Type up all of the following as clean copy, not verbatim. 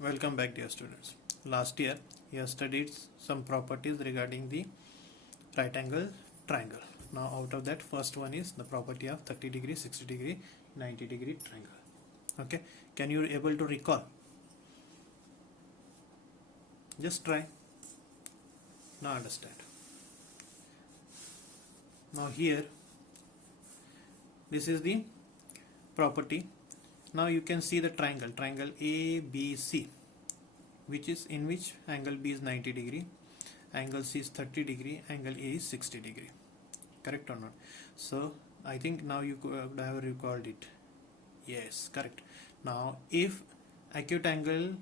Welcome back, dear students. Last year you have studied some properties regarding the right angle triangle. Now out of that, first one is the property of 30 degree, 60 degree, 90 degree triangle. Okay, can you able to recall? Just try. Now understand. Now here this is the property. Now you can see the triangle ABC, which is in which angle B is 90 degree, angle C is 30 degree, angle A is 60 degree. Correct or not? So I think now you could have recalled it. Yes, correct. Now if acute angle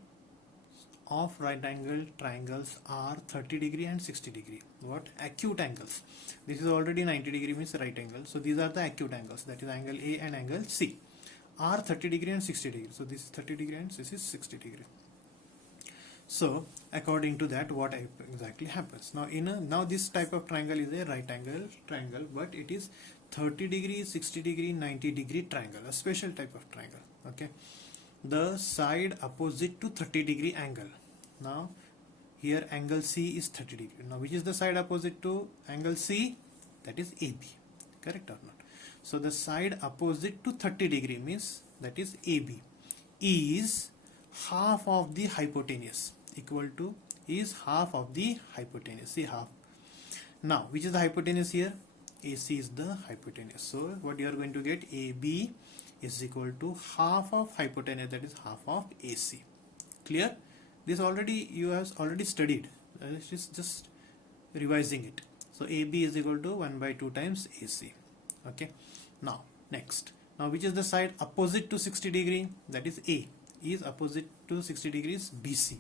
of right angle triangles are 30 degree and 60 degree, what acute angles? This is already 90 degree, means right angle. So these are the acute angles, that is angle A and angle C are 30 degree and 60 degree. So this is 30 degree and this is 60 degree. So according to that, what exactly happens? Now this type of triangle is a right angle triangle, but it is 30 degree, 60 degree, 90 degree triangle, a special type of triangle. Okay, the side opposite to 30 degree angle. Now here angle C is 30 degree. Now which is the side opposite to angle C? That is AB. Correct or not? So the side opposite to 30 degree means that is AB is half of the hypotenuse, equal to is half of the hypotenuse. See, half. Now which is the hypotenuse here? AC is the hypotenuse. So what you are going to get, AB is equal to half of hypotenuse, that is half of AC. Clear? This already you have already studied. It is just revising it. So AB is equal to 1 by 2 times AC. Okay. Now next. Now which is the side opposite to 60 degree? That is A is opposite to 60 degrees BC.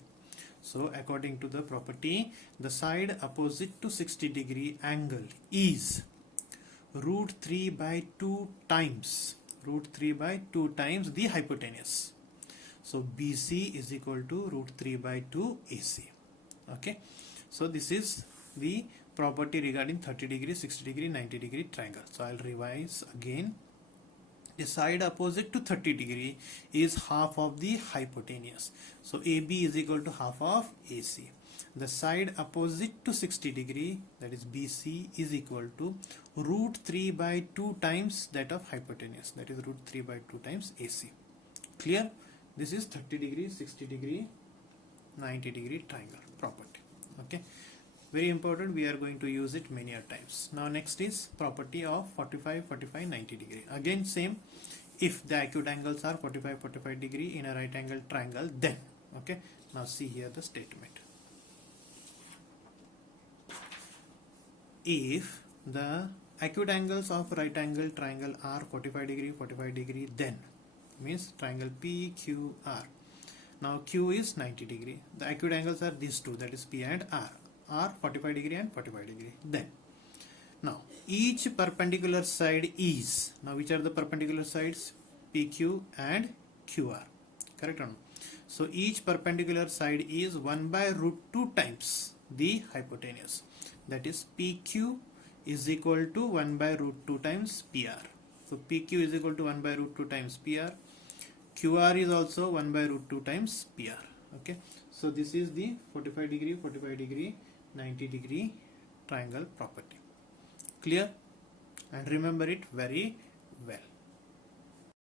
So according to the property, the side opposite to 60 degree angle is root 3 by 2 times the hypotenuse. So BC is equal to root 3 by 2 AC. Okay. So this is the property regarding 30 degree, 60 degree, 90 degree triangle. So I'll revise again. The side opposite to 30 degree is half of the hypotenuse. So AB is equal to half of AC. The side opposite to 60 degree, that is BC, is equal to root 3 by 2 times that of hypotenuse, that is root 3 by 2 times AC. Clear? This is 30 degree, 60 degree, 90 degree triangle property. Okay. Very important, we are going to use it many a times. Now next is property of 45, 45, 90 degree. Again same, if the acute angles are 45, 45 degree in a right angle triangle, then, okay. Now see here the statement. If the acute angles of right angle triangle are 45 degree, then means triangle PQR. Now Q is 90 degree. The acute angles are these two, that is P and R. Are 45 degree and 45 degree. Then now each perpendicular side is, now which are the perpendicular sides? PQ and QR. Correct or no? So each perpendicular side is 1 by root 2 times the hypotenuse, that is PQ is equal to 1 by root 2 times PR. So PQ is equal to 1 by root 2 times PR. QR is also 1 by root 2 times PR. Okay. So this is the 45 degree, 90 degree triangle property. Clear? And remember it very well.